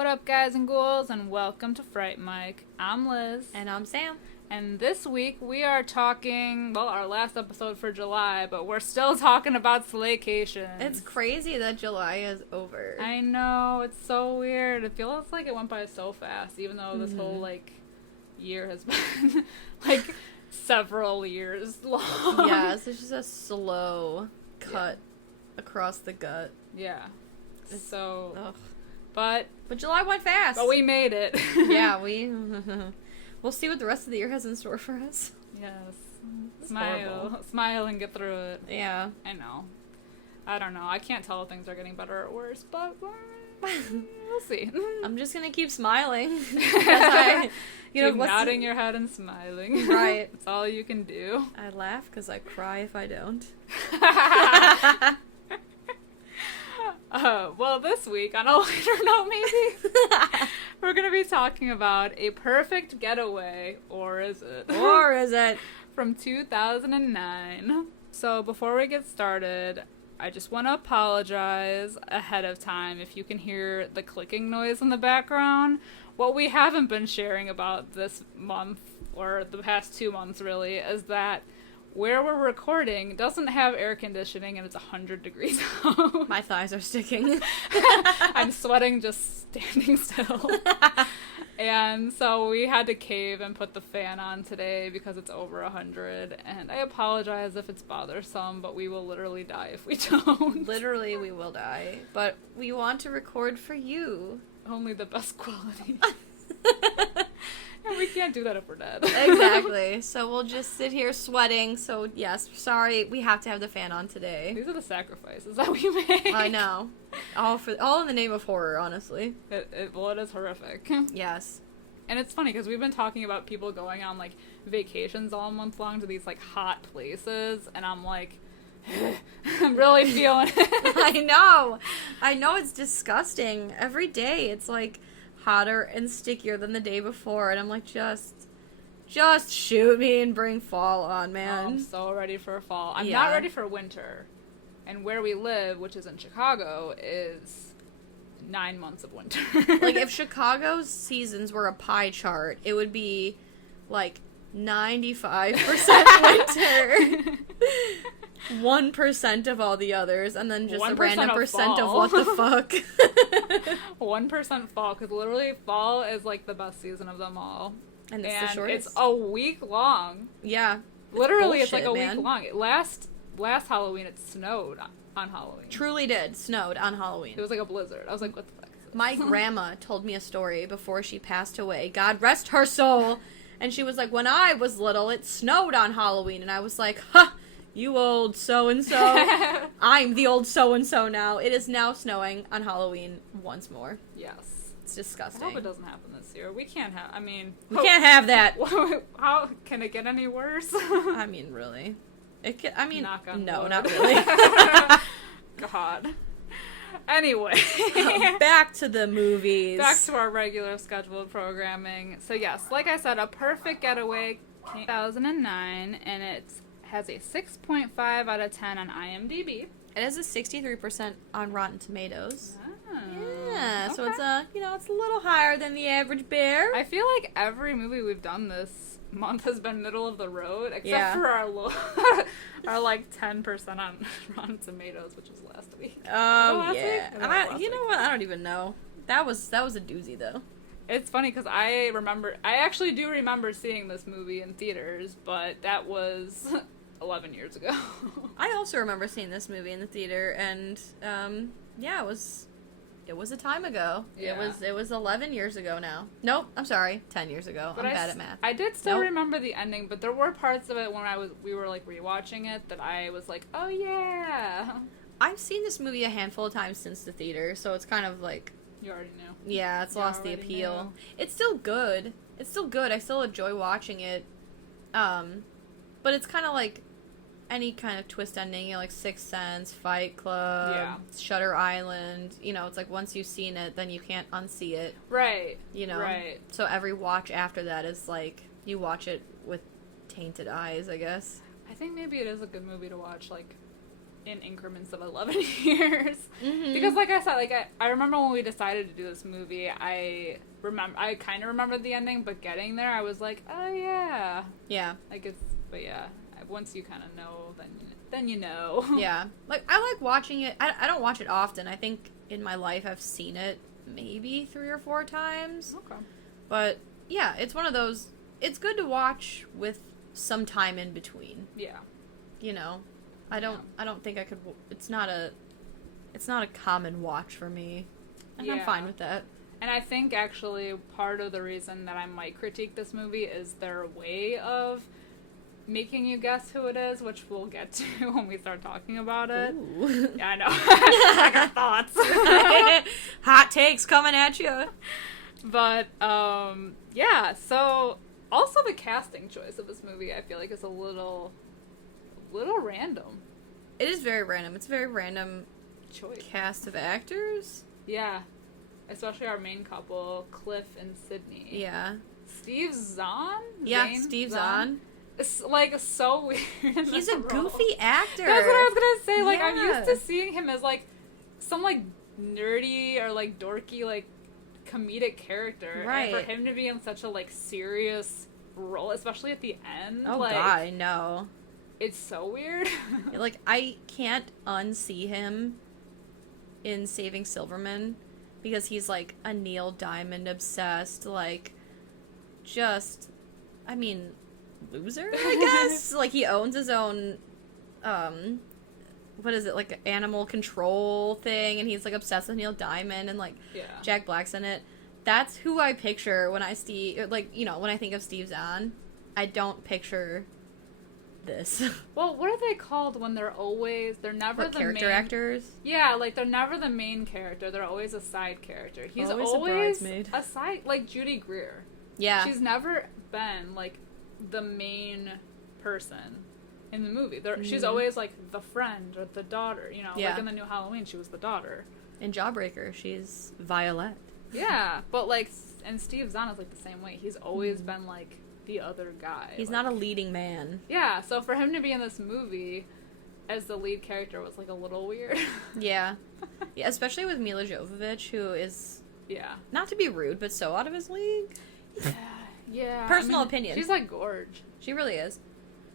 What up, guys and ghouls, and welcome to Fright Mic. I'm Liz. And I'm Sam. And this week we are talking, well, our last episode for July, but we're still talking about Slaycation. It's crazy that July is over. I know, it's so weird. It feels like it went by so fast, even though this whole, year has been, several years long. Yeah, it's just a slow cut across the gut. Yeah. So, ugh. But July went fast. But we made it. Yeah, we'll see what the rest of the year has in store for us. Yes. It's Smile. horrible. Smile and get through it. Yeah. I know. I don't know. I can't tell if things are getting better or worse, but we'll see. I'm just gonna keep smiling. Keep nodding your head and smiling. Right. That's all you can do. I laugh because I cry if I don't. Well, this week, on a lighter note maybe, we're going to be talking about A Perfect Getaway, or is it? Or is it? From 2009. So before we get started, I just want to apologize ahead of time if you can hear the clicking noise in the background. What we haven't been sharing about this month, or the past 2 months really, is that where we're recording doesn't have air conditioning and it's 100 degrees out. My thighs are sticking. I'm sweating just standing still. And so we had to cave and put the fan on today because it's over 100. And I apologize if it's bothersome, but we will literally die if we don't. Literally, we will die. But we want to record for you. Only the best quality. And we can't do that if we're dead. Exactly. So we'll just sit here sweating. So, yes, sorry, we have to have the fan on today. These are the sacrifices that we make. I know. All in the name of horror, honestly. It is horrific. Yes. And it's funny because we've been talking about people going on, vacations all month long to these, hot places. And I'm like, I'm really feeling it. I know it's disgusting. Every day it's, hotter and stickier than the day before, and I'm like, just shoot me and bring fall on, man. I'm so ready for fall. I'm not ready for winter. And where we live, which is in Chicago, is 9 months of winter. If Chicago's seasons were a pie chart, it would be 95% winter. 1% of all the others, and then just a random percent of what the fuck. 1% fall, because literally fall is the best season of them all. And it's the shortest. It's a week long. Yeah. Literally, bullshit, it's a man. week long. Last Halloween, it snowed on Halloween. Truly did. Snowed on Halloween. It was like a blizzard. I was like, what the fuck is this? My grandma told me a story before she passed away. God rest her soul. And she was like, when I was little, it snowed on Halloween. And I was like, huh. You old so-and-so. I'm the old so-and-so now. It is now snowing on Halloween once more. Yes. It's disgusting. I hope it doesn't happen this year. We can't have, We can't have that. How, can it get any worse? I mean, really. Knock on no, wood. not really. God. Anyway. Back to the movies. Back to our regular scheduled programming. So yes, like I said, A Perfect Getaway, 2009, and it's has a 6.5 out of 10 on IMDb. It has a 63% on Rotten Tomatoes. Oh, Yeah, okay. so it's it's a little higher than the average bear. I feel like every movie we've done this month has been middle of the road, except for our 10% on Rotten Tomatoes, which was last week. Oh, Last yeah. week? You know what? I don't even know. That was a doozy, though. It's funny because I actually do remember seeing this movie in theaters, but that was 11 years ago. I also remember seeing this movie in the theater, and it was a time ago. Yeah. It was 11 years ago now. Nope, I'm sorry, 10 years ago. But I'm bad at math. I did still remember the ending, but there were parts of it when we were rewatching it that I was like, oh yeah. I've seen this movie a handful of times since the theater, so it's kind of You already knew. yeah, it's lost the appeal. Knew. It's still good. I still enjoy watching it. But it's kind of like any kind of twist ending, Sixth Sense, Fight Club, Shutter Island. It's once you've seen it, then you can't unsee it. Right. Right. So every watch after that is you watch it with tainted eyes, I guess. I think maybe it is a good movie to watch, in increments of 11 years. Mm-hmm. Because, like I said, like, I remember when we decided to do this movie, I kind of remembered the ending, but getting there, I was like, oh, yeah. Yeah. Like, but yeah, once you kind of know, then you know. Yeah. Like, I like watching it. I don't watch it often. I think in my life I've seen it maybe 3 or 4 times. Okay. But, yeah, it's one of those, it's good to watch with some time in between. Yeah. You know? I don't think I could, it's not a common watch for me. And I'm fine with that. And I think, actually, part of the reason that I might critique this movie is their way of making you guess who it is, which we'll get to when we start talking about it. Ooh. Yeah, I know. I got thoughts. Hot takes coming at you. But, yeah, so, also the casting choice of this movie, I feel like, is a little random. It is very random. It's a very random Choice. cast of actors. Yeah. Especially our main couple, Cliff and Sydney. Yeah. Steve Zahn? Yeah, Zane? Steve Zahn. It's, like, so weird. He's a goofy actor. That's what I was gonna say. Like, Yeah. I'm used to seeing him as, like, some, like, nerdy or, like, dorky, like, comedic character. Right. And for him to be in such a, like, serious role, especially at the end. Oh, like, God, I know. It's so weird. Like, I can't unsee him in Saving Silverman because he's, like, a Neil Diamond obsessed, like, just, I mean, loser, I guess? Like, he owns his own, what is it, like, animal control thing, and he's, like, obsessed with Neil Diamond, and, like, Yeah. Jack Black's in it. That's who I picture when I see, like, you know, when I think of Steve Zahn. I don't picture this. Well, what are they called when they're never What, the character main actors? Yeah, like, they're never the main character. They're always a side character. He's Always a always bridesmaid. a side, like Judy Greer. Yeah. She's never been, like, the main person in the movie. She's always, like, the friend or the daughter, you know? Yeah. Like, in the new Halloween, she was the daughter. In Jawbreaker, she's Violet. Yeah, but, like, and Steve Zahn is, like, the same way. He's always been, like, the other guy. He's like, not a leading man. Yeah, so for him to be in this movie as the lead character was, like, a little weird. Yeah. Yeah, especially with Mila Jovovich, who is, Yeah. not to be rude, but so out of his league. Yeah. Personal opinion. She's, like, gorge. She really is.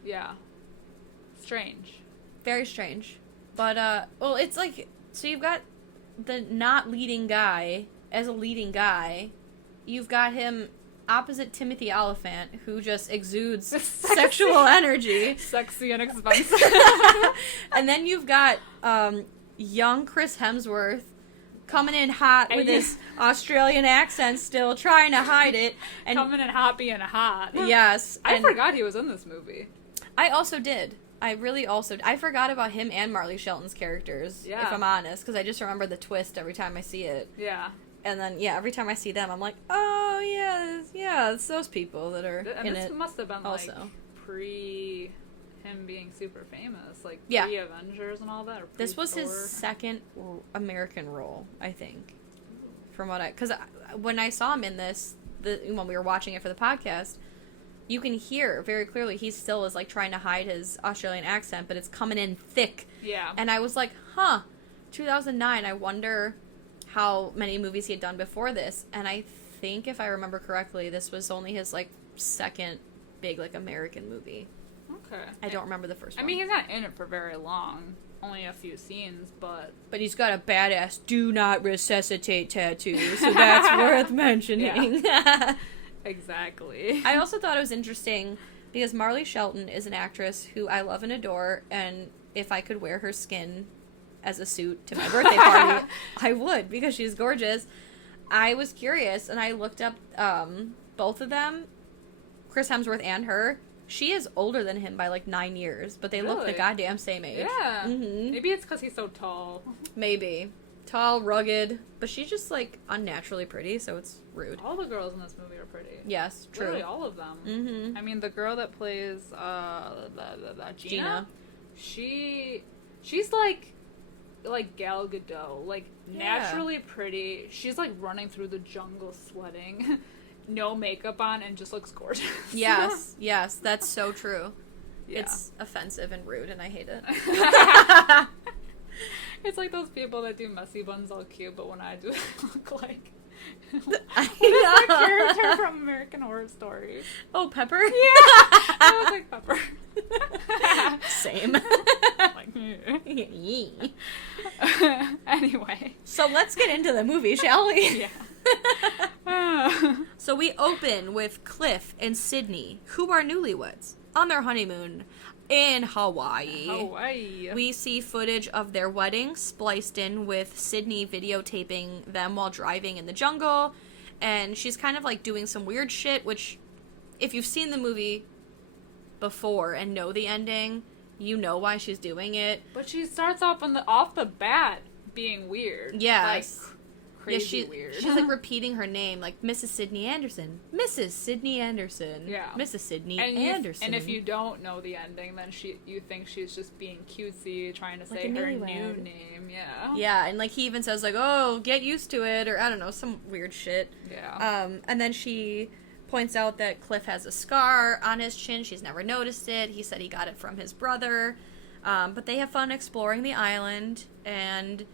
Yeah. Strange. Very strange. But, well, it's like, so you've got the not leading guy as a leading guy. You've got him opposite Timothy Oliphant, who just exudes sexual energy. Sexy and expensive. And then you've got young Chris Hemsworth coming in hot with his Australian accent still, trying to hide it. And coming in hoppy and hot. yes. I and forgot he was in this movie. I also did. I forgot about him and Marley Shelton's characters, Yeah. if I'm honest, because I just remember the twist every time I see it. Yeah. And then, yeah, every time I see them, I'm like, oh, yeah, it's those people that are And in this it. must have been, also. like, pre him being super famous. Like, Yeah. pre-Avengers and all that. Or This was his pre-Thor. second American role, I think. From what because when I saw him in this, when we were watching it for the podcast, you can hear very clearly he still is, like, trying to hide his Australian accent, but it's coming in thick. Yeah. And I was like, 2009, I wonder how many movies he had done before this. And I think, if I remember correctly, this was only his, like, second big, like, American movie. Okay. I don't remember the first one. I mean, he's not in it for very long. Only a few scenes, but... But he's got a badass do not resuscitate tattoo, so that's worth mentioning. Exactly. I also thought it was interesting because Marley Shelton is an actress who I love and adore, and if I could wear her skin as a suit to my birthday party, I would, because she's gorgeous. I was curious, and I looked up both of them, Chris Hemsworth and her. She is older than him by, like, 9 years, but they look the Really? goddamn same age. Yeah. Mm-hmm. Maybe it's because he's so tall. Maybe. Tall, rugged, but she's just, like, unnaturally pretty, so it's rude. All the girls in this movie are pretty. Yes, true. Literally all of them. Mm-hmm. I mean, the girl that plays Gina. She's like Gal Gadot, like, naturally pretty. She's, like, running through the jungle sweating, no makeup on, and just looks gorgeous. Yes, that's so true. Yeah. It's offensive and rude, and I hate it. It's like those people that do messy buns all cute, but when I do it, I look like... That character from American Horror Story. Oh, Pepper? Yeah, I was like Pepper. Same. Anyway. So let's get into the movie, shall we? Yeah. So we open with Cliff and Sydney, who are newlyweds, on their honeymoon in Hawaii. Hawaii. We see footage of their wedding spliced in with Sydney videotaping them while driving in the jungle, and she's kind of like doing some weird shit, which if you've seen the movie before and know the ending, you know why she's doing it. But she starts off off the bat being weird. Yes. Like, crazy weird. weird. She's like repeating her name, like Mrs. Sydney Anderson. Mrs. Sydney Anderson. Yeah. Mrs. Sydney and Anderson. And if you don't know the ending, then you think she's just being cutesy, trying to Like say a her newlywed. new name. Yeah. Yeah, and like he even says like, "Oh, get used to it," or I don't know, some weird shit. Yeah. And then she points out that Cliff has a scar on his chin. She's never noticed it. He said he got it from his brother. But they have fun exploring the island, and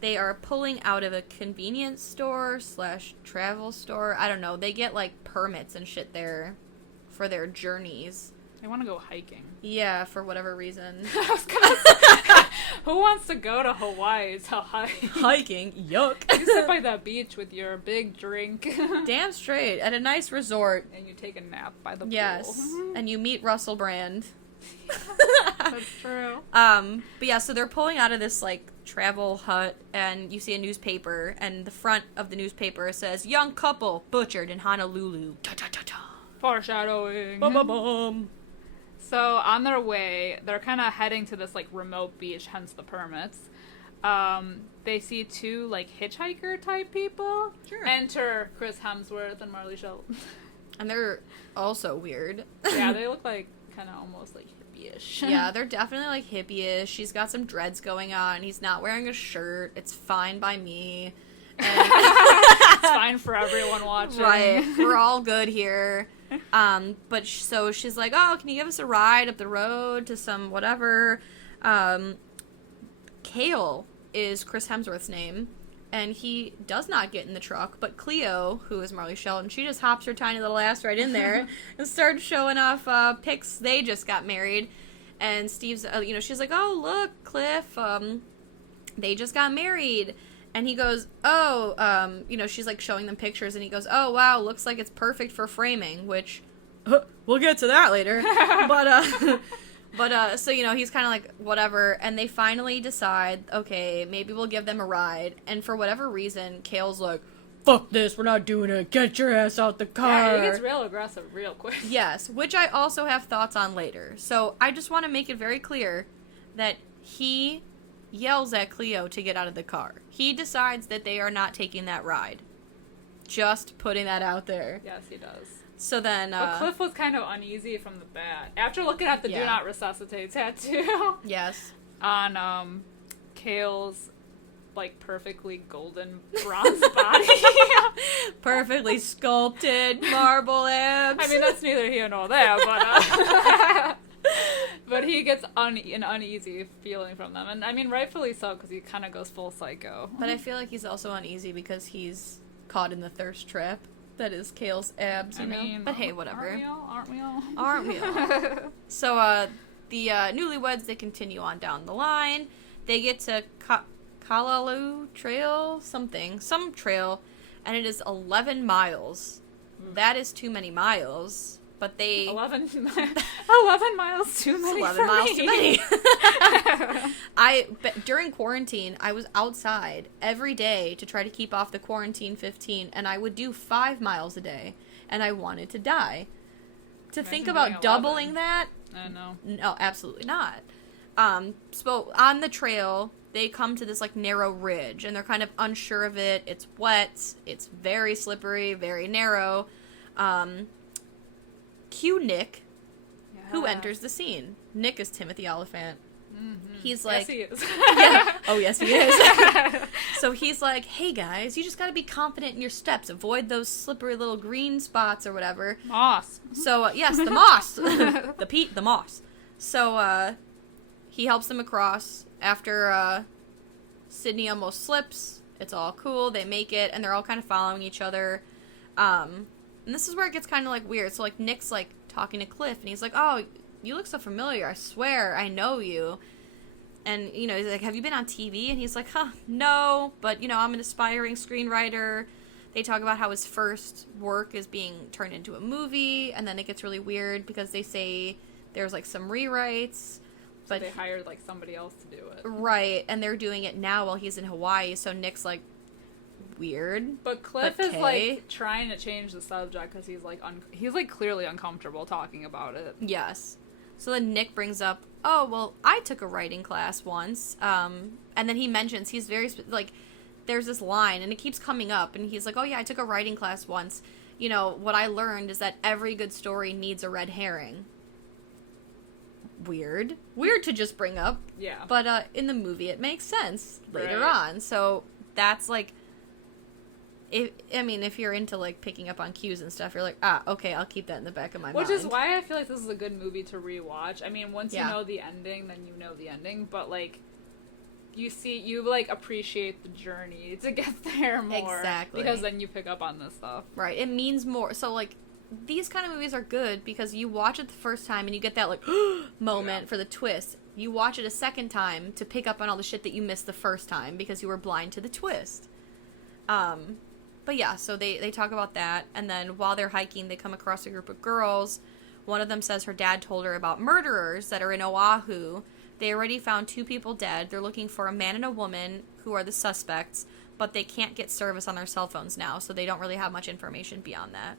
they are pulling out of a convenience store / travel store. I don't know. They get like permits and shit there for their journeys. They want to go hiking. Yeah, for whatever reason. I was gonna say, who wants to go to Hawaii to hike? Hiking? Yuck. You sit by the beach with your big drink. Damn straight. At a nice resort. And you take a nap by the pool. Yes. And you meet Russell Brand. That's true. But yeah, so they're pulling out of this like travel hut, and you see a newspaper, and the front of the newspaper says "Young couple butchered in Honolulu." Ta ta ta ta. Foreshadowing. Bum bum bum. So on their way, they're kind of heading to this like remote beach, hence the permits. They see two like hitchhiker type people. Sure. Enter Chris Hemsworth and Marley Shelton. And they're also weird. Yeah, they look like kind of almost like hippie-ish. Yeah, they're definitely like hippie-ish. She's got some dreads going on. He's not wearing a shirt. It's fine by me. And It's fine for everyone watching. right, we're all good here. But so she's like, "Oh, can you give us a ride up the road to some whatever?" Kale is Chris Hemsworth's name, and he does not get in the truck. But Cleo, who is Marley Shelton, she just hops her tiny little ass right in there and starts showing off pics. They just got married, and Steve's, she's like, "Oh, look, Cliff, they just got married." And he goes, "Oh," she's like showing them pictures, and he goes, "Oh, wow, looks like it's perfect for framing," which, we'll get to that later. But so, he's kind of like, whatever, and they finally decide, okay, maybe we'll give them a ride, and for whatever reason, Kale's like, "Fuck this, we're not doing it, get your ass out the car." Yeah, he gets real aggressive real quick. Yes, which I also have thoughts on later. So I just want to make it very clear that he yells at Cleo to get out of the car. He decides that they are not taking that ride. Just putting that out there. Yes, he does. So then, But Cliff was kind of uneasy from the bat. After looking at the Yeah. Do Not Resuscitate tattoo yes. on Kale's, like, perfectly golden bronze body. Perfectly sculpted marble abs. I mean, that's neither here nor there, but... But he gets an uneasy feeling from them. And, I mean, rightfully so, because he kind of goes full psycho. But I feel like he's also uneasy because he's caught in the thirst trap. That is Kale's abs, you know? mean, But hey, whatever. Aren't we all? Aren't we all? So, the newlyweds, they continue on down the line. They get to Kalalu Trail, some trail, and it is 11 miles. That is too many miles. But they... 11 miles too many 11 for miles me. too many. During quarantine, I was outside every day to try to keep off the quarantine 15, and I would do 5 miles a day, and I wanted to die. To think Imagine about doing 11. doubling that? I know. No, absolutely not. So on the trail, they come to this, like, narrow ridge, and they're kind of unsure of it. It's wet. It's very slippery, very narrow. Cue Nick, who enters the scene. Nick is Timothy Oliphant. Mm-hmm. He's like... Yes, he is. Yeah. Oh, yes, he is. So he's like, "Hey, guys, you just gotta be confident in your steps. Avoid those slippery little green spots or whatever." Moss. So, yes, the moss. The moss. So, he helps them across after, Sydney almost slips. It's all cool. They make it, and they're all kind of following each other. And this is where it gets kind of, like, weird. So, like, Nick's, like, talking to Cliff, and he's like, oh, you look so familiar. I swear I know you. And, you know, he's like, have you been on TV? And he's like, no, but, you know, I'm an aspiring screenwriter. They talk about how his first work is being turned into a movie, and then it gets really weird because they say there's, like, some rewrites. But they hired, like, somebody else to do it. Right, and they're doing it now while he's in Hawaii, so Nick's, like, weird. But Cliff is, like, trying to change the subject because he's, like, he's, like, clearly uncomfortable talking about it. Yes. So then Nick brings up, oh, well, I took a writing class once, and then he mentions, he's very, like, there's this line, and it keeps coming up, and he's like, oh, yeah, I took a writing class once. You know, what I learned is that every good story needs a red herring. Weird to just bring up. Yeah. But in the movie it makes sense later right. on. So that's like, if you're into like picking up on cues and stuff, you're like, okay, I'll keep that in the back of my mind. Which is why I feel like this is a good movie to rewatch. I mean, once you know the ending, then you know the ending. But like, you like appreciate the journey to get there more. Exactly. Because then you pick up on this stuff. Right. It means more. So like, these kind of movies are good because you watch it the first time and you get that, like, moment for the twist. You watch it a second time to pick up on all the shit that you missed the first time because you were blind to the twist. But yeah, so they talk about that, and then while they're hiking, they come across a group of girls. One of them says her dad told her about murderers that are in Oahu. They already found 2 people dead. They're looking for a man and a woman who are the suspects, but they can't get service on their cell phones now, so they don't really have much information beyond that.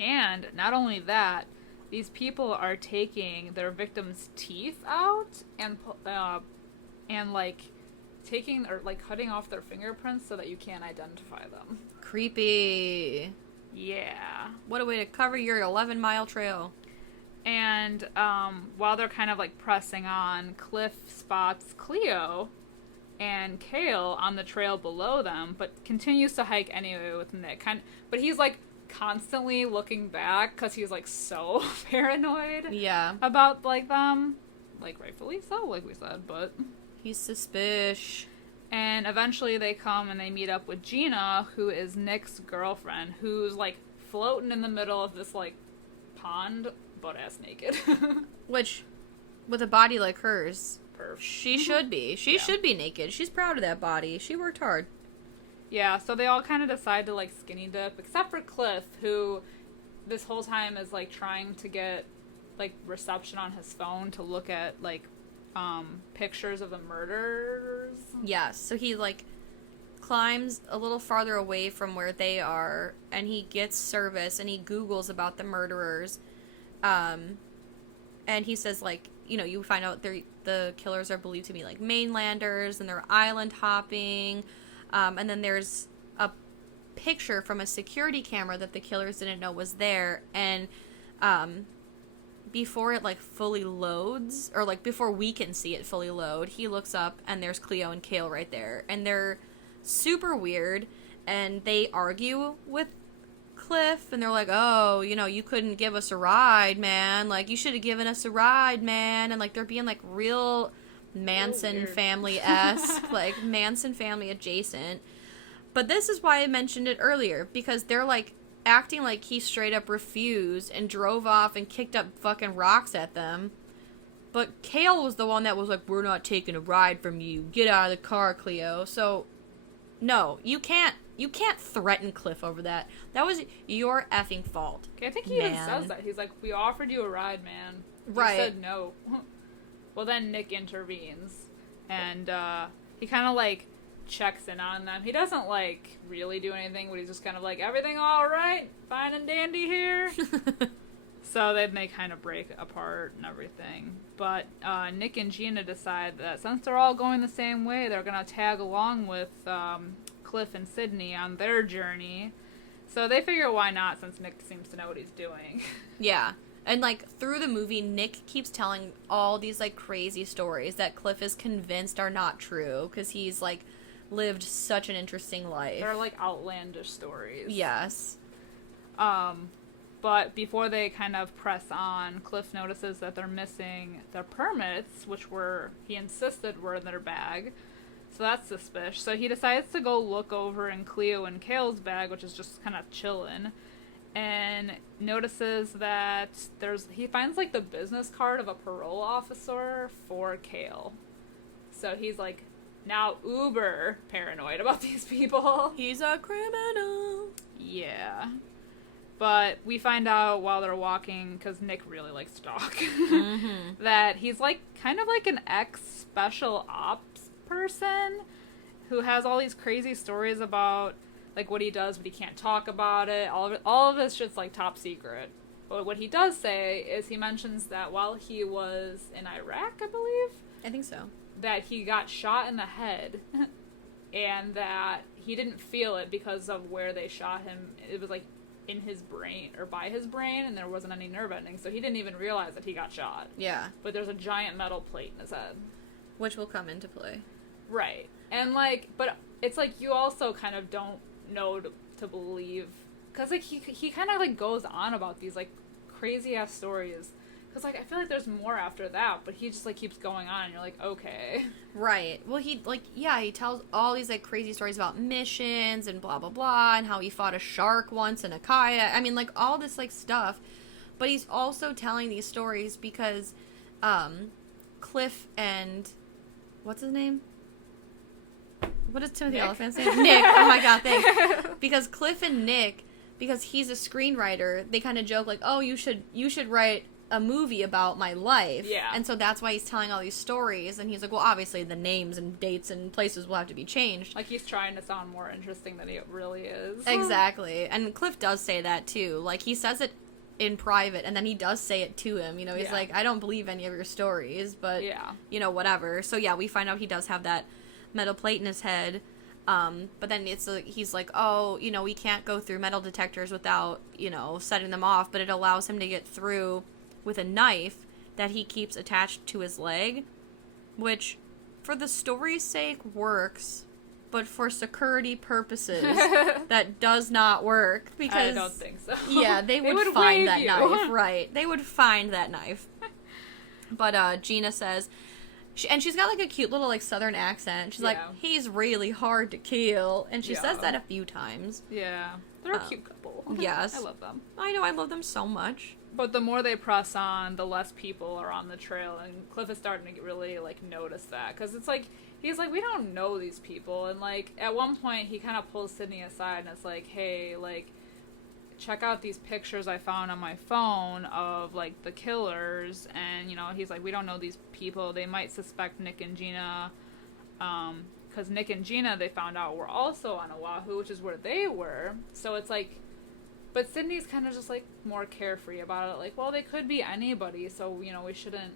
And not only that, these people are taking their victims' teeth out and like taking or like cutting off their fingerprints so that you can't identify them. Creepy. Yeah. What a way to cover your 11-mile trail. And while they're kind of like pressing on, Cliff spots Cleo and Kale on the trail below them, but continues to hike anyway with Nick. But he's like constantly looking back because he's like so paranoid about like them, like rightfully so, like we said, but he's suspicious. And eventually they come and they meet up with Gina, who is Nick's girlfriend, who's like floating in the middle of this like pond, butt-ass naked. Which, with a body like hers, Perf. She should be. She should be naked. She's proud of that body. She worked hard. Yeah, so they all kind of decide to, like, skinny dip, except for Cliff, who this whole time is, like, trying to get, like, reception on his phone to look at, like, pictures of the murders. Yeah, so he, like, climbs a little farther away from where they are, and he gets service, and he Googles about the murderers, and he says, like, you know, you find out the killers are believed to be, like, mainlanders, and they're island hopping. And then there's a picture from a security camera that the killers didn't know was there. And before it, like, fully loads, or, like, before we can see it fully load, he looks up, and there's Cleo and Kale right there. And they're super weird, and they argue with Cliff, and they're like, oh, you know, you couldn't give us a ride, man. Like, you should have given us a ride, man. And, like, they're being, like, real Manson family-esque, like Manson family adjacent. But this is why I mentioned it earlier, because they're like acting like he straight up refused and drove off and kicked up fucking rocks at them. But Kale was the one that was like, we're not taking a ride from you. Get out of the car, Cleo. So no, you can't threaten Cliff over that. That was your effing fault. I think he even says that. He's like, we offered you a ride, man. Right. You said no. Well, then Nick intervenes, and he kind of, like, checks in on them. He doesn't, like, really do anything, but he's just kind of like, everything all right? Fine and dandy here? So then they kind of break apart and everything. But Nick and Gina decide that since they're all going the same way, they're going to tag along with Cliff and Sydney on their journey. So they figure why not, since Nick seems to know what he's doing. Yeah. And, like, through the movie, Nick keeps telling all these, like, crazy stories that Cliff is convinced are not true, because he's, like, lived such an interesting life. They're, like, outlandish stories. Yes. But before they kind of press on, Cliff notices that they're missing their permits, which he insisted were in their bag. So that's suspicious. So he decides to go look over in Cleo and Kale's bag, which is just kind of chilling, and notices that he finds like the business card of a parole officer for Kale. So he's like now uber paranoid about these people. He's a criminal. Yeah. But we find out while they're walking, because Nick really likes to talk, that he's like kind of like an ex-special ops person who has all these crazy stories about like what he does, but he can't talk about it. All of his shit's like top secret. But what he does say is he mentions that while he was in Iraq, I believe, I think so, that he got shot in the head and that he didn't feel it because of where they shot him. It was like in his brain or by his brain, and there wasn't any nerve ending, so he didn't even realize that he got shot. Yeah. But there's a giant metal plate in his head, which will come into play. Right. And like, but it's like you also kind of don't know to believe, because like he kind of like goes on about these like crazy ass stories, because like I feel like there's more after that, but he just like keeps going on and you're like, okay. Right. Well, he tells all these like crazy stories about missions and blah blah blah, and how he fought a shark once in a kayak. I mean, like all this like stuff. But he's also telling these stories because Cliff and what's his name? What is Timothy Oliphant's name? Nick. Oh my god, thanks. Because Cliff and Nick, because he's a screenwriter, they kind of joke like, "Oh, you should write a movie about my life." Yeah. And so that's why he's telling all these stories, and he's like, "Well, obviously the names and dates and places will have to be changed." Like he's trying to sound more interesting than he really is. Exactly. And Cliff does say that too. Like he says it in private, and then he does say it to him. You know, he's like, "I don't believe any of your stories, but you know, whatever." So yeah, we find out he does have that metal plate in his head, but then he's like, oh, you know, we can't go through metal detectors without, you know, setting them off, but it allows him to get through with a knife that he keeps attached to his leg, which for the story's sake works, but for security purposes that does not work, because I don't think so. Yeah, they would find that knife. Right, they would find that knife. But Gina says, and she's got, like, a cute little, like, southern accent. She's like, he's really hard to kill. And she says that a few times. Yeah. They're a cute couple. Yes. I love them. I know, I love them so much. But the more they press on, the less people are on the trail. And Cliff is starting to really, like, notice that. Because it's like, he's like, we don't know these people. And, like, at one point, he kind of pulls Sydney aside and it's like, hey, like, check out these pictures I found on my phone of, like, the killers, and, you know, he's like, we don't know these people, they might suspect Nick and Gina, because Nick and Gina, they found out, were also on Oahu, which is where they were, so it's like, but Sydney's kind of just, like, more carefree about it, like, well, they could be anybody, so, you know, we shouldn't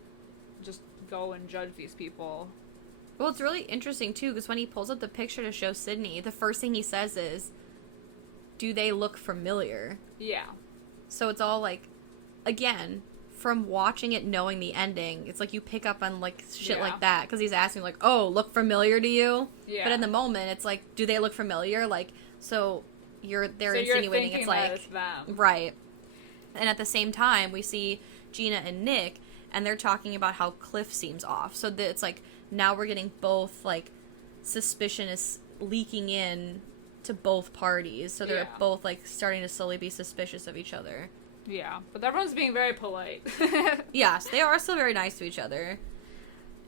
just go and judge these people. Well, it's really interesting, too, because when he pulls up the picture to show Sydney, the first thing he says is, do they look familiar? Yeah. So it's all like, again, from watching it, knowing the ending, it's like you pick up on like shit like that, because he's asking like, oh, look familiar to you? Yeah. But in the moment, it's like, do they look familiar? Like, so they're insinuating it's like, it's them. Right. And at the same time, we see Gina and Nick, and they're talking about how Cliff seems off. So it's like, now we're getting both, like, suspicion is leaking in to both parties, so they're both like starting to slowly be suspicious of each other. Yeah, but everyone's being very polite. Yes, they are still very nice to each other.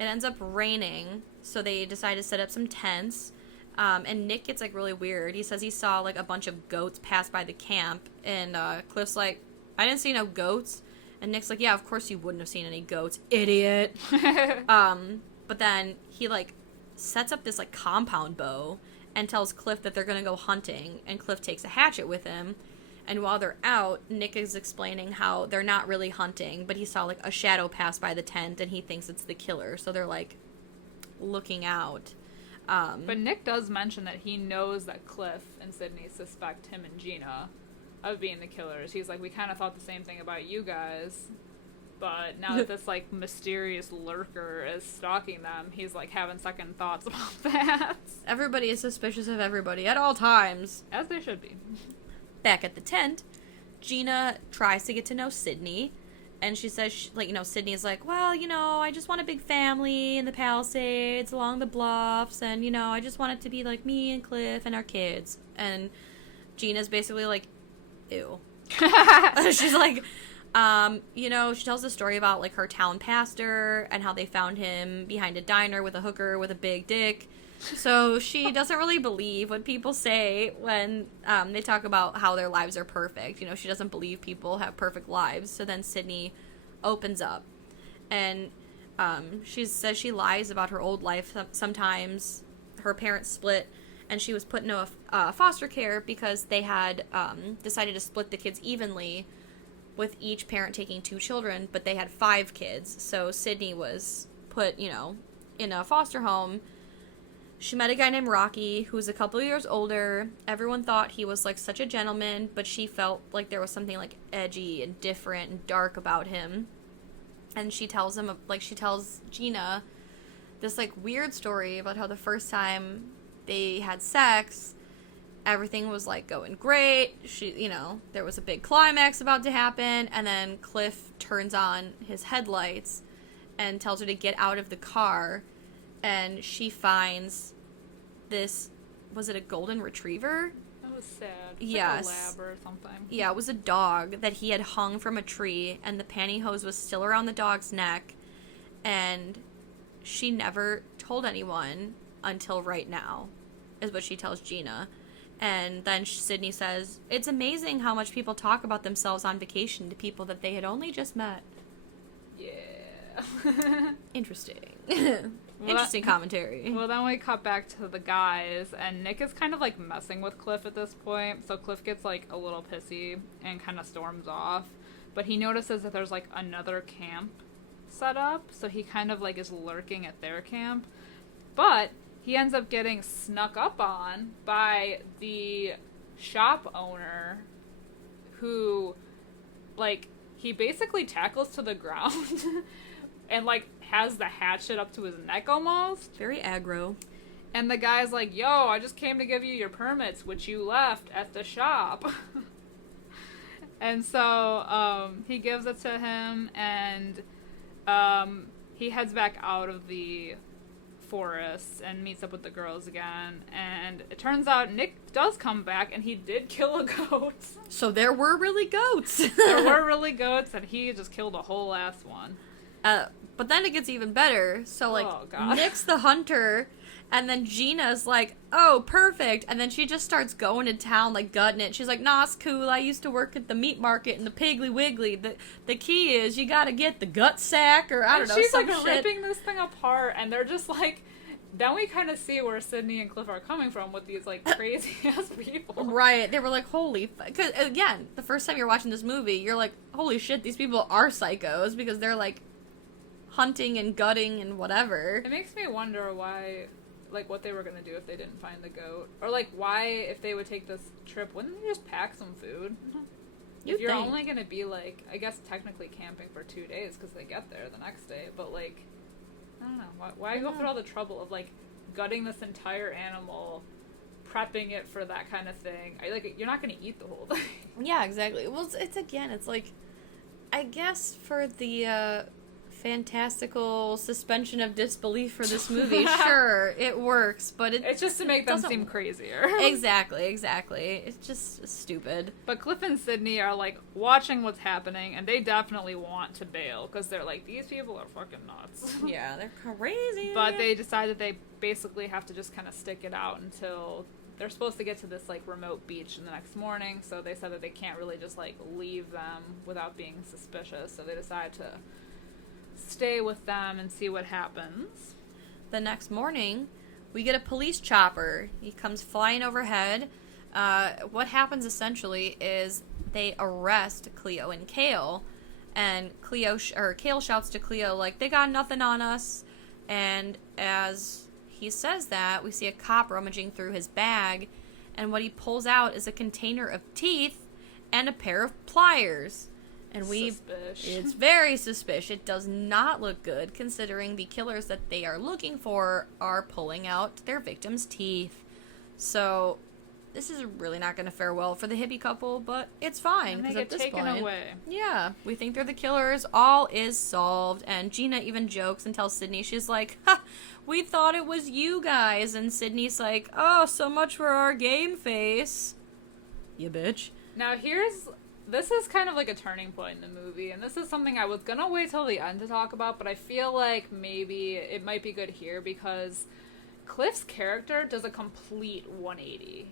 It ends up raining, so they decide to set up some tents, and Nick gets like really weird. He says he saw like a bunch of goats pass by the camp, and Cliff's like, I didn't see no goats, and Nick's like, yeah, of course you wouldn't have seen any goats, idiot. But then he like sets up this like compound bow and tells Cliff that they're going to go hunting, and Cliff takes a hatchet with him, and while they're out, Nick is explaining how they're not really hunting, but he saw, like, a shadow pass by the tent, and he thinks it's the killer, so they're, like, looking out. But Nick does mention that he knows that Cliff and Sydney suspect him and Gina of being the killers. He's like, we kind of thought the same thing about you guys, but now that this, like, mysterious lurker is stalking them, he's, like, having second thoughts about that. Everybody is suspicious of everybody at all times. As they should be. Back at the tent, Gina tries to get to know Sydney, and she says, Sydney's like, well, I just want a big family in the Palisades, along the bluffs, and, I just want it to be, like, me and Cliff and our kids. And Gina's basically like, ew. She's like, she tells the story about, like, her town pastor and how they found him behind a diner with a hooker with a big dick. So she doesn't really believe what people say when they talk about how their lives are perfect. She doesn't believe people have perfect lives. So then Sydney opens up. And she says she lies about her old life sometimes. Her parents split, and she was put into foster care because they had decided to split the kids evenly, with each parent taking 2 children, but they had 5 kids. So Sydney was put, in a foster home. She met a guy named Rocky, who was a couple years older. Everyone thought he was, like, such a gentleman, but she felt like there was something, like, edgy and different and dark about him. And she tells Gina this, like, weird story about how the first time they had sex, everything was, like, going great. There was a big climax about to happen, and then Cliff turns on his headlights and tells her to get out of the car, and she finds this, was it a golden retriever? That was sad. Yes. Like a lab or something. Yeah, it was a dog that he had hung from a tree, and the pantyhose was still around the dog's neck, and she never told anyone until right now, is what she tells Gina. And then Sydney says, it's amazing how much people talk about themselves on vacation to people that they had only just met. Yeah. Interesting. Interesting commentary. Well, then we cut back to the guys, and Nick is kind of, like, messing with Cliff at this point. So Cliff gets, like, a little pissy and kind of storms off. But he notices that there's, like, another camp set up. So he kind of, like, is lurking at their camp. But he ends up getting snuck up on by the shop owner who, like, he basically tackles to the ground and, like, has the hatchet up to his neck almost. Very aggro. And the guy's like, yo, I just came to give you your permits, which you left at the shop. And so he gives it to him, and he heads back out of the forest and meets up with the girls again. And it turns out Nick does come back, and he did kill a goat. So there were really goats. There were really goats, and he just killed a whole ass one. But then it gets even better. So, like, Oh, God. Nick's the hunter, and then Gina's like, oh, perfect. And then she just starts going to town, like, gutting it. She's like, nah, it's cool. I used to work at the meat market in the Piggly Wiggly. The key is you gotta get the gut sack, or I don't know, she's, some like, shit. ripping this thing apart, and they're just, like... Then we kind of see where Sydney and Cliff are coming from with these, like, crazy-ass people. Right. They were like, holy... Because, again, the first time you're watching this movie, you're like, holy shit, these people are psychos, because they're, like, hunting and gutting and whatever. It makes me wonder why, like, what they were going to do if they didn't find the goat. Or, like, why, if they would take this trip, wouldn't they just pack some food? If you're only going to be, like, I guess technically camping for 2 days, because they get there the next day, but, like... I don't know. Why go through all the trouble of, like, gutting this entire animal, prepping it for that kind of thing? You're not going to eat the whole thing. Yeah, exactly. Well, it's like, I guess for the fantastical suspension of disbelief for this movie, sure, it works, but it's just to make them seem crazier. Exactly. It's just stupid. But Cliff and Sydney are, like, watching what's happening, and they definitely want to bail, because they're like, these people are fucking nuts. Yeah, they're crazy. But they decide that they basically have to just kind of stick it out until they're supposed to get to this, like, remote beach in the next morning, so they said that they can't really just, like, leave them without being suspicious, so they decide to stay with them and see what happens. The next morning, we get a police chopper. He comes flying overhead. What happens essentially is they arrest Cleo and Kale, and Kale shouts to Cleo, like, they got nothing on us. And as he says that, we see a cop rummaging through his bag, and what he pulls out is a container of teeth and a pair of pliers. And it's very suspicious. It does not look good, considering the killers that they are looking for are pulling out their victims' teeth. So, this is really not going to fare well for the hippie couple, but it's fine. And they get taken away. Yeah, we think they're the killers. All is solved. And Gina even jokes and tells Sydney, she's like, ha, we thought it was you guys. And Sydney's like, oh, so much for our game face. You bitch. Now this is kind of like a turning point in the movie, and this is something I was gonna wait till the end to talk about, but I feel like maybe it might be good here because Cliff's character does a complete 180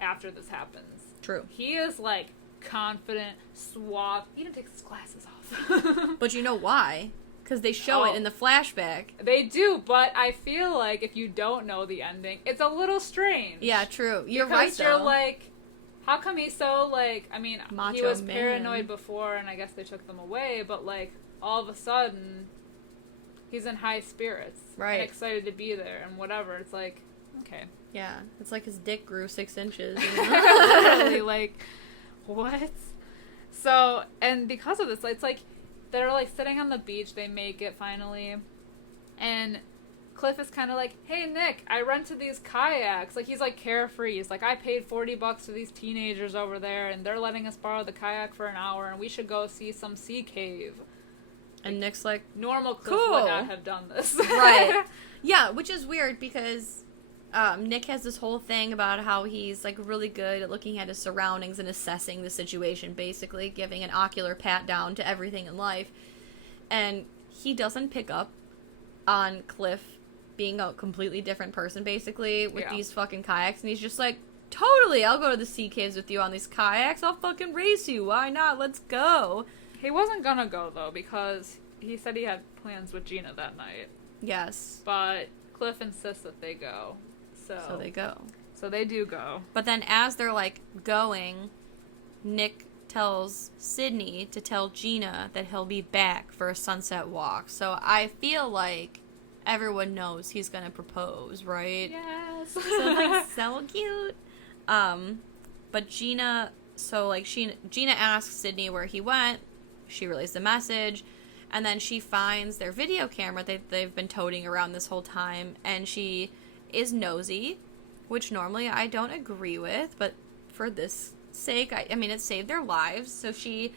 after this happens. True. He is, like, confident, suave. He even takes his glasses off. But you know why? Because they show it in the flashback. They do, but I feel like if you don't know the ending, it's a little strange. Yeah, true. You're right, though. You're like, how come he's so, like, I mean, Macho he was man. paranoid before, and I guess they took them away, but, like, all of a sudden, he's in high spirits. Right. And excited to be there, and whatever. It's like, okay. Yeah, it's like his dick grew 6 inches. Literally, like, what? So, and because of this, it's like, they're, like, sitting on the beach, they make it, finally, and Cliff is kind of like, hey, Nick, I rented these kayaks. Like, he's, like, carefree. He's like, I paid $40 to these teenagers over there, and they're letting us borrow the kayak for an hour, and we should go see some sea cave. And Nick's like, normal Cliff cool. would not have done this. Right. Yeah, which is weird because Nick has this whole thing about how he's, like, really good at looking at his surroundings and assessing the situation, basically giving an ocular pat down to everything in life. And he doesn't pick up on Cliff being a completely different person, basically, with these fucking kayaks. And he's just like, totally, I'll go to the sea caves with you on these kayaks. I'll fucking race you. Why not? Let's go. He wasn't gonna go, though, because he said he had plans with Gina that night. Yes. But Cliff insists that they go. So they go. So they do go. But then as they're, like, going, Nick tells Sydney to tell Gina that he'll be back for a sunset walk. So I feel like everyone knows he's gonna propose, right? Yes. So, like, so cute. But Gina, so, like, Gina asks Sydney where he went. She relays the message. And then she finds their video camera that they've been toting around this whole time. And she is nosy, which normally I don't agree with. But for this sake, I mean, it saved their lives. So she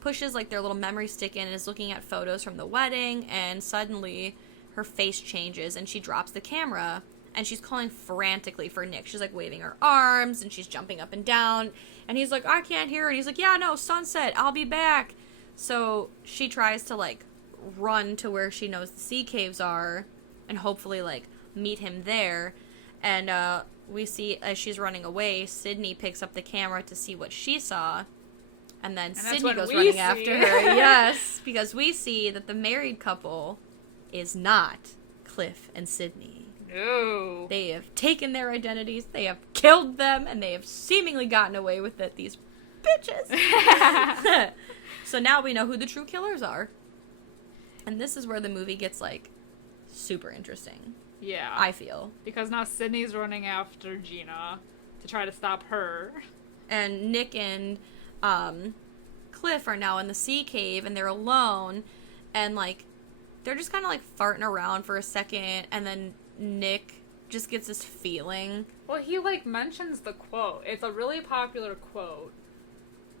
pushes, like, their little memory stick in and is looking at photos from the wedding. And suddenly her face changes and she drops the camera. And she's calling frantically for Nick. She's, like, waving her arms and she's jumping up and down. And he's like, I can't hear her. And he's like, yeah, no, sunset, I'll be back. So she tries to, like, run to where she knows the sea caves are and hopefully, like, meet him there. And we see, as she's running away, Sydney picks up the camera to see what she saw. And then Sydney goes running after her. Yes, because we see that the married couple is not Cliff and Sydney. No. They have taken their identities, they have killed them, and they have seemingly gotten away with it. These bitches. So now we know who the true killers are. And this is where the movie gets, like, super interesting. Yeah. I feel. Because now Sydney's running after Gina to try to stop her. And Nick and Cliff are now in the sea cave, and they're alone. And, like, they're just kind of, like, farting around for a second, and then Nick just gets this feeling. Well, he, like, mentions the quote. It's a really popular quote.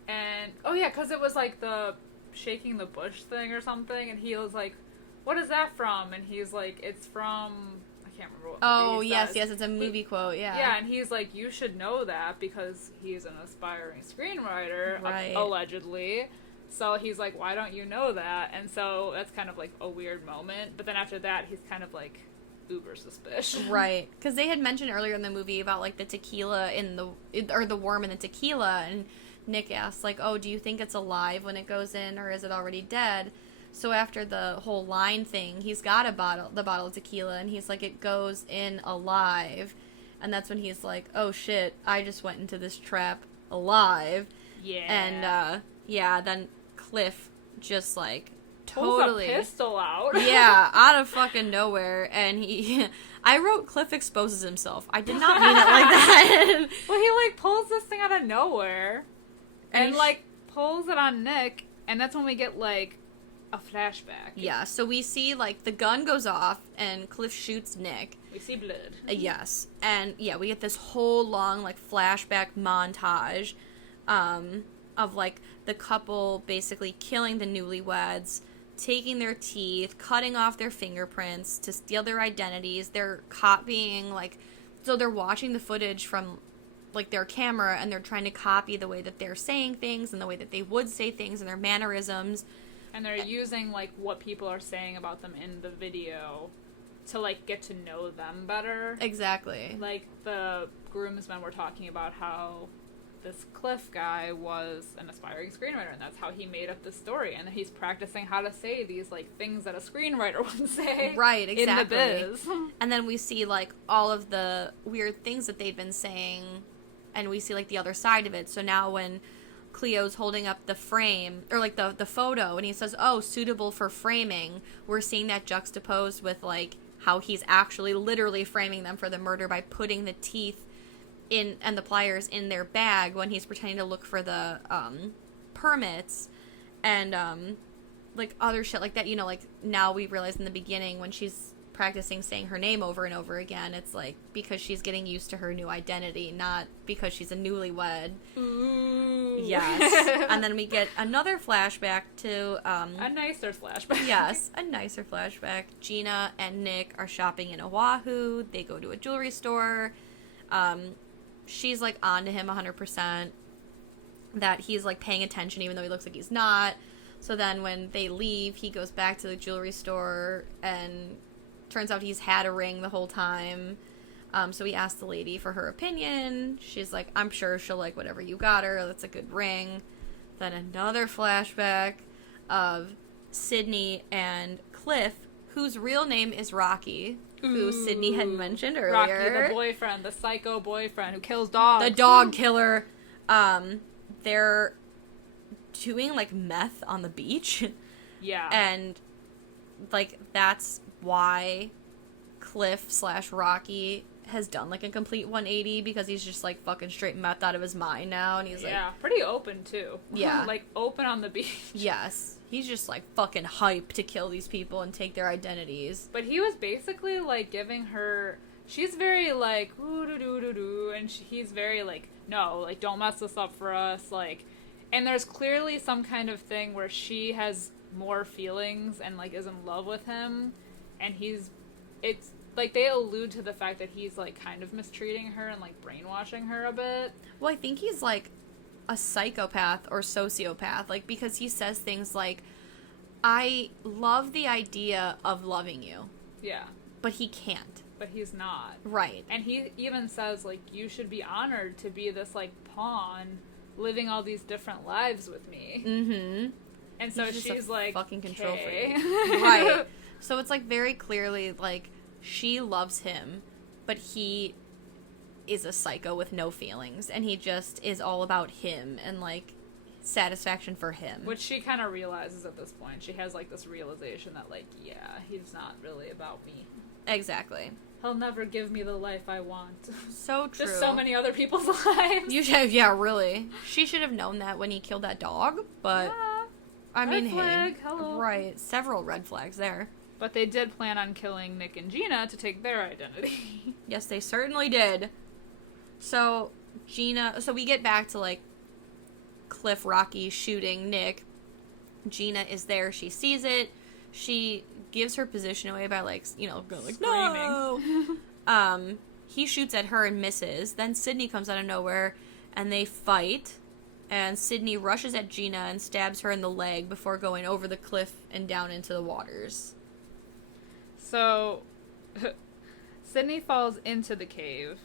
And, oh yeah, because it was, like, the shaking the bush thing or something, and he was like, what is that from? And he's like, it's from, I can't remember what the movie says. Yes, it's a movie quote, yeah. Yeah, and he's like, you should know that because he's an aspiring screenwriter, right. Allegedly. So he's like, why don't you know that? And so that's kind of, like, a weird moment. But then after that, he's kind of, like, uber suspicious. Right. Because they had mentioned earlier in the movie about, like, the tequila or the worm in the tequila, and Nick asks, like, oh, do you think it's alive when it goes in, or is it already dead? So after the whole line thing, he's got the bottle of tequila, and he's like, it goes in alive. And that's when he's like, oh shit, I just went into this trap alive. Yeah. And, then Cliff just, like, pulls totally a pistol out. Yeah, out of fucking nowhere. And I wrote Cliff exposes himself. I did not mean it like that. Well, he, like, pulls this thing out of nowhere. And, like, pulls it on Nick, and that's when we get, like, a flashback. Yeah, so we see, like, the gun goes off, and Cliff shoots Nick. We see blood. Yes. And, yeah, we get this whole long, like, flashback montage of, like, the couple basically killing the newlyweds, taking their teeth, cutting off their fingerprints to steal their identities. They're copying, like... So they're watching the footage from, like, their camera, and they're trying to copy the way that they're saying things and the way that they would say things and their mannerisms. And they're using, like, what people are saying about them in the video to, like, get to know them better. Exactly. Like, the groomsmen were talking about how this Cliff guy was an aspiring screenwriter, and that's how he made up the story. And he's practicing how to say these, like, things that a screenwriter would say. Right, exactly. In the biz. And then we see, like, all of the weird things that they've been saying, and we see, like, the other side of it. So now when Cleo's holding up the frame, or, like, the photo, and he says, oh, suitable for framing, we're seeing that juxtaposed with, like, how he's actually literally framing them for the murder by putting the teeth in and the pliers in their bag when he's pretending to look for the permits, and like other shit like that. You know, like, now we realize in the beginning when she's practicing saying her name over and over again, it's like because she's getting used to her new identity, not because she's a newlywed. Ooh. Yes. And then we get another flashback to a nicer flashback. Yes, a nicer flashback. Gina and Nick are shopping in Oahu. They go to a jewelry store. She's, like, on to him 100%, that he's, like, paying attention even though he looks like he's not. So then when they leave, he goes back to the jewelry store, and turns out he's had a ring the whole time. So he asked the lady for her opinion. She's like, I'm sure she'll like whatever you got her. That's a good ring. Then another flashback of Sydney and Cliff, whose real name is Rocky. Who Sydney had mentioned earlier. Rocky, the boyfriend, the psycho boyfriend who kills dogs. The dog killer. They're doing, like, meth on the beach. Yeah. And, like, that's why Cliff/Rocky has done, like, a complete 180, because he's just, like, fucking straight meth out of his mind now, and he's, like... Yeah, pretty open, too. Yeah. Like, open on the beach. Yes. He's just, like, fucking hyped to kill these people and take their identities. But he was basically, like, giving her... She's very, like, ooh-doo-doo-doo-doo, and he's very, like, no, like, don't mess this up for us, like... And there's clearly some kind of thing where she has more feelings and, like, is in love with him, and it's, like, they allude to the fact that he's, like, kind of mistreating her and, like, brainwashing her a bit. Well, I think he's, like, a psychopath or sociopath, like, because he says things like, I love the idea of loving you. Yeah. But he can't. But he's not. Right. And he even says, like, you should be honored to be this, like, pawn living all these different lives with me. Mm-hmm. And so she's like, fucking control freak. Right. So it's, like, very clearly, like, she loves him, but he is a psycho with no feelings, and he just is all about him and, like, satisfaction for him. Which she kind of realizes at this point. She has, like, this realization that, like, yeah, he's not really about me. Exactly. He'll never give me the life I want. So true. Just so many other people's lives. You should, yeah, really. She should have known that when he killed that dog, but... Yeah. I mean, red flag, hello. Right, several red flags there. But they did plan on killing Nick and Gina to take their identity. Yes, they certainly did. So, so we get back to, like, Cliff Rocky shooting Nick. Gina is there, she sees it, she gives her position away by, like, you know, going, like, screaming. No! He shoots at her and misses. Then Sydney comes out of nowhere, and they fight. And Sydney rushes at Gina and stabs her in the leg before going over the cliff and down into the waters. So, Sydney falls into the cave,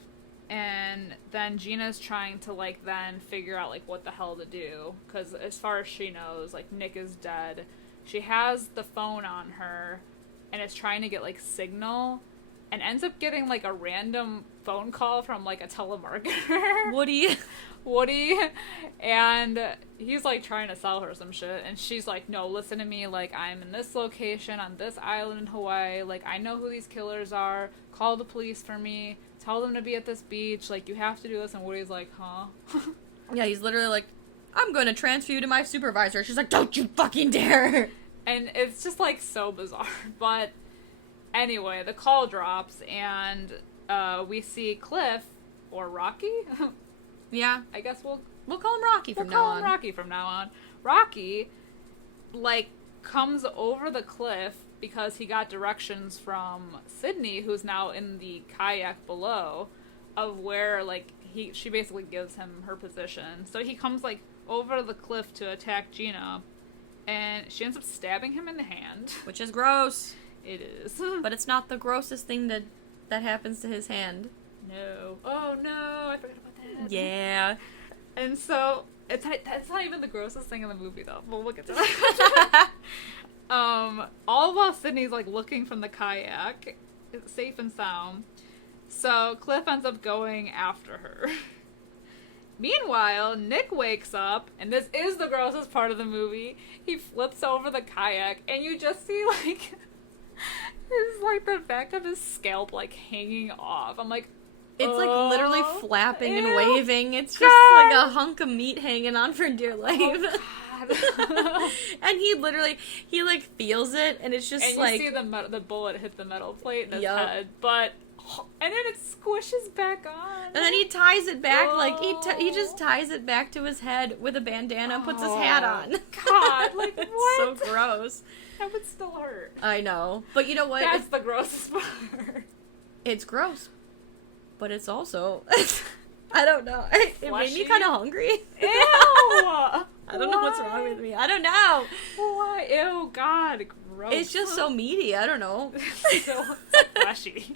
and then Gina's trying to, like, then figure out, like, what the hell to do. Because as far as she knows, like, Nick is dead. She has the phone on her, and is trying to get, like, signal, and ends up getting, like, a random phone call from, like, a telemarketer. Woody, and he's, like, trying to sell her some shit, and she's like, no, listen to me, like, I'm in this location on this island in Hawaii, like, I know who these killers are, call the police for me, tell them to be at this beach, like, you have to do this, and Woody's like, huh? Yeah, he's literally like, I'm going to transfer you to my supervisor. She's like, don't you fucking dare! And it's just, like, so bizarre. But anyway, the call drops, and we see Cliff, or Rocky? Yeah. I guess we'll call him Rocky from now on. We'll call him Rocky from now on. Rocky, like, comes over the cliff because he got directions from Sydney, who's now in the kayak below, of where, like, she basically gives him her position. So he comes, like, over the cliff to attack Gina, and she ends up stabbing him in the hand. Which is gross. It is. But it's not the grossest thing that happens to his hand. No. Oh, no, I forgot about that. Yeah. And so, that's not even the grossest thing in the movie, though. But we'll get to that. All while Sydney's, like, looking from the kayak, safe and sound. So, Cliff ends up going after her. Meanwhile, Nick wakes up, and this is the grossest part of the movie. He flips over the kayak, and you just see, like, the back of his scalp, like, hanging off. I'm like, it's, like, literally flapping and waving. It's just, God. like, a hunk of meat hanging on for dear life. Oh, And he like, feels it, and it's just, and like... you see the bullet hit the metal plate in his Yup. head, but... And then it squishes back on. And then he ties it back, like, he just ties it back to his head with a bandana and puts his hat on. God, like, what? It's so gross. That would still hurt. I know. But you know what? That's the grossest part. It's gross. But it's also... I don't know. It made me kind of hungry. Ew! I don't know what's wrong with me. I don't know. Why? Ew, God, gross. It's just so meaty. I don't know. so fleshy.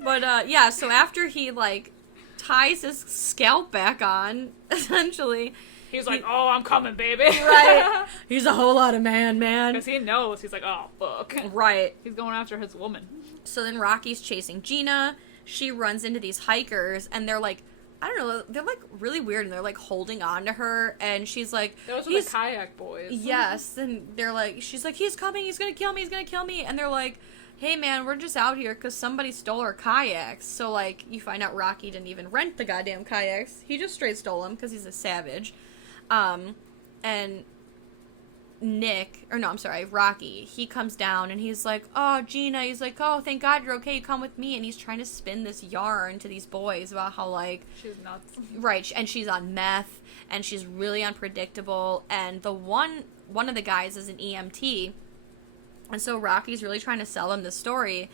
But, yeah, so after he, like, ties his scalp back on, essentially... He's like, oh, I'm coming, baby. Right. He's a whole lot of man. Because he knows. He's like, oh, fuck. Right. He's going after his woman. So then Rocky's chasing Gina. She runs into these hikers, and they're, like... I don't know, they're, like, really weird, and they're, like, holding on to her, and she's like... Those are the kayak boys. Yes, and they're like... She's like, he's coming, he's gonna kill me, he's gonna kill me, and they're like, hey, man, we're just out here because somebody stole our kayaks. So, like, you find out Rocky didn't even rent the goddamn kayaks. He just straight stole them because he's a savage. And Rocky, he comes down and he's like, oh, Gina, he's like, oh, thank God you're okay, come with me, and he's trying to spin this yarn to these boys about how, like... She's nuts. Right, and she's on meth, and she's really unpredictable, and the one of the guys is an EMT, and so Rocky's really trying to sell him this story,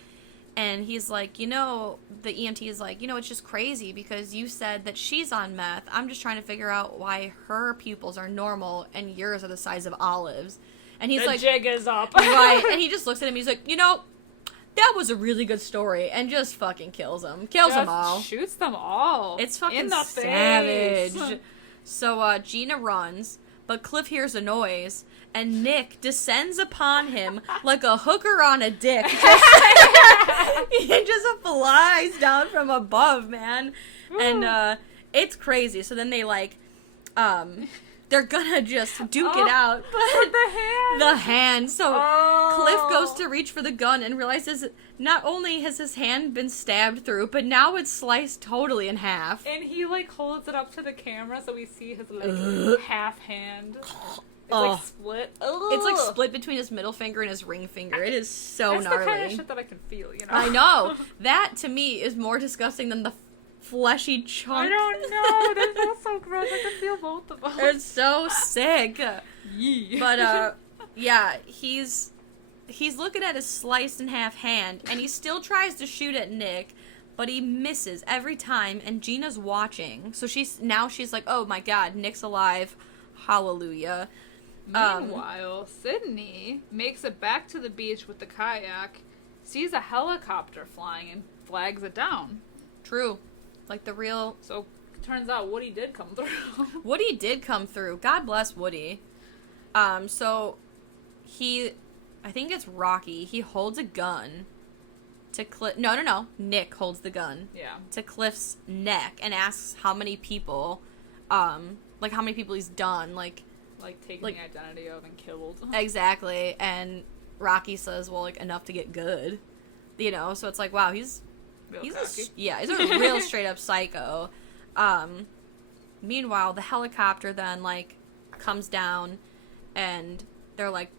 and he's like, the EMT is like, it's just crazy because you said that she's on meth. I'm just trying to figure out why her pupils are normal and yours are the size of olives. And he's the like... jig is up. Right, and he just looks at him, he's like, that was a really good story, and just fucking kills them. Kills them all. Shoots them all. It's fucking in the savage. Face. So, Gina runs, but Cliff hears a noise, and Nick descends upon him like a hooker on a dick. He just flies down from above, man. And, it's crazy. So then they, like, they're gonna just duke it out. But the hand. So Cliff goes to reach for the gun and realizes not only has his hand been stabbed through, but now it's sliced totally in half. And he, like, holds it up to the camera so we see his, like, half hand. It's, like, split. It's, like, split between his middle finger and his ring finger. It is so That's gnarly. the kind of shit that I can feel, I know. That, to me, is more disgusting than the fleshy chunk. I don't know. That feels so gross. I can feel both of them. It's so sick. Yee. But, yeah, he's looking at his sliced in half hand, and he still tries to shoot at Nick, but he misses every time, and Gina's watching. So she's like, oh my god, Nick's alive. Hallelujah. Meanwhile, Sydney makes it back to the beach with the kayak, sees a helicopter flying, and flags it down. True. Like the real... So, turns out Woody did come through. Woody did come through. God bless Woody. So, I think it's Rocky. He holds a gun to Cliff... No. Nick holds the gun. Yeah. To Cliff's neck and asks how many people, how many people he's done, like taking the identity of and killed. Exactly. And Rocky says, well, like, enough to get good. So it's like, wow, he's a real straight up psycho. Meanwhile, the helicopter then, like, comes down, and they're, like,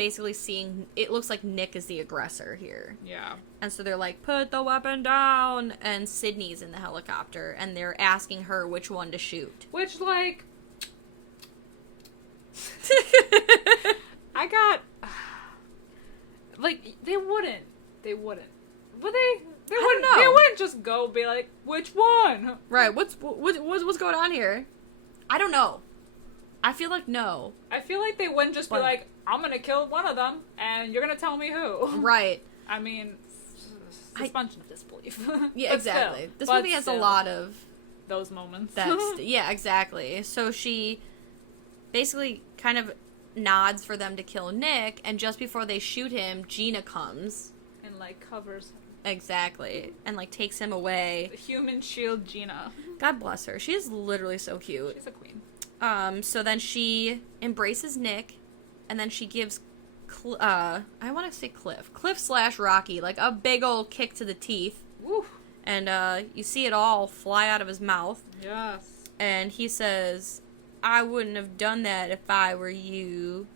basically seeing, it looks like Nick is the aggressor here. Yeah. And so they're like, put the weapon down, and Sydney's in the helicopter, and they're asking her which one to shoot. Which, like, I got, like, they wouldn't. Would they? They wouldn't. know. They wouldn't just go be like, which one? Right, what's going on here? I don't know. I feel like no. I feel like they wouldn't just be like, I'm gonna kill one of them, and you're gonna tell me who. Right. I mean, suspension of disbelief. Yeah, But exactly. still, This but movie has a still, lot of those moments. yeah, exactly. So she basically kind of nods for them to kill Nick, and just before they shoot him, Gina comes. And, like, covers him. Exactly. And, like, takes him away. The human shield Gina. God bless her. She is literally so cute. She's a queen. So then she embraces Nick, and then she gives, I want to say Cliff / Rocky, like, a big old kick to the teeth. Woo. And, you see it all fly out of his mouth. Yes. And he says, I wouldn't have done that if I were you.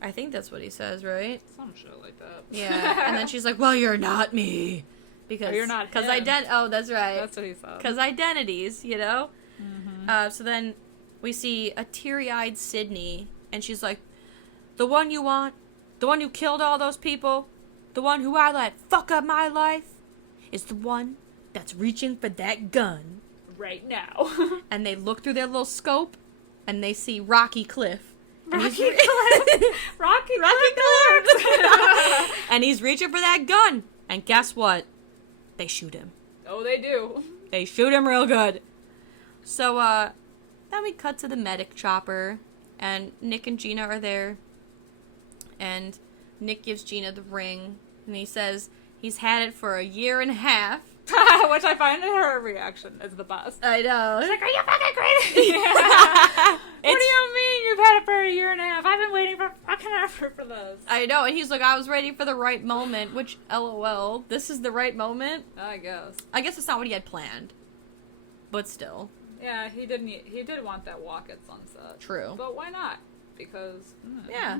I think that's what he says, right? Some shit like that. Yeah. And then she's like, well, you're not me. Because you're not him. Oh, that's right. That's what he said. Because identities, you know? Mm-hmm. So then we see a teary-eyed Sydney, and she's like, the one you want, the one who killed all those people, the one who I let fuck up my life, is the one that's reaching for that gun. Right now. And they look through their little scope, and they see Rocky Cliff. Rocky Cliff. Rocky Cliff. And he's reaching for that gun. And guess what? They shoot him. Oh, they do. They shoot him real good. So, then we cut to the medic chopper, and Nick and Gina are there. And Nick gives Gina the ring, and he says he's had it for a year and a half. Which I find her reaction is the best. I know. She's like, are you fucking crazy? What do you mean you've had it for a year and a half? I've been waiting for fucking ever for this. I know, and he's like, I was ready for the right moment, which, LOL, this is the right moment? I guess. I guess it's not what he had planned. But still. Yeah, he did want that walk at sunset. True. But why not? Because... Yeah.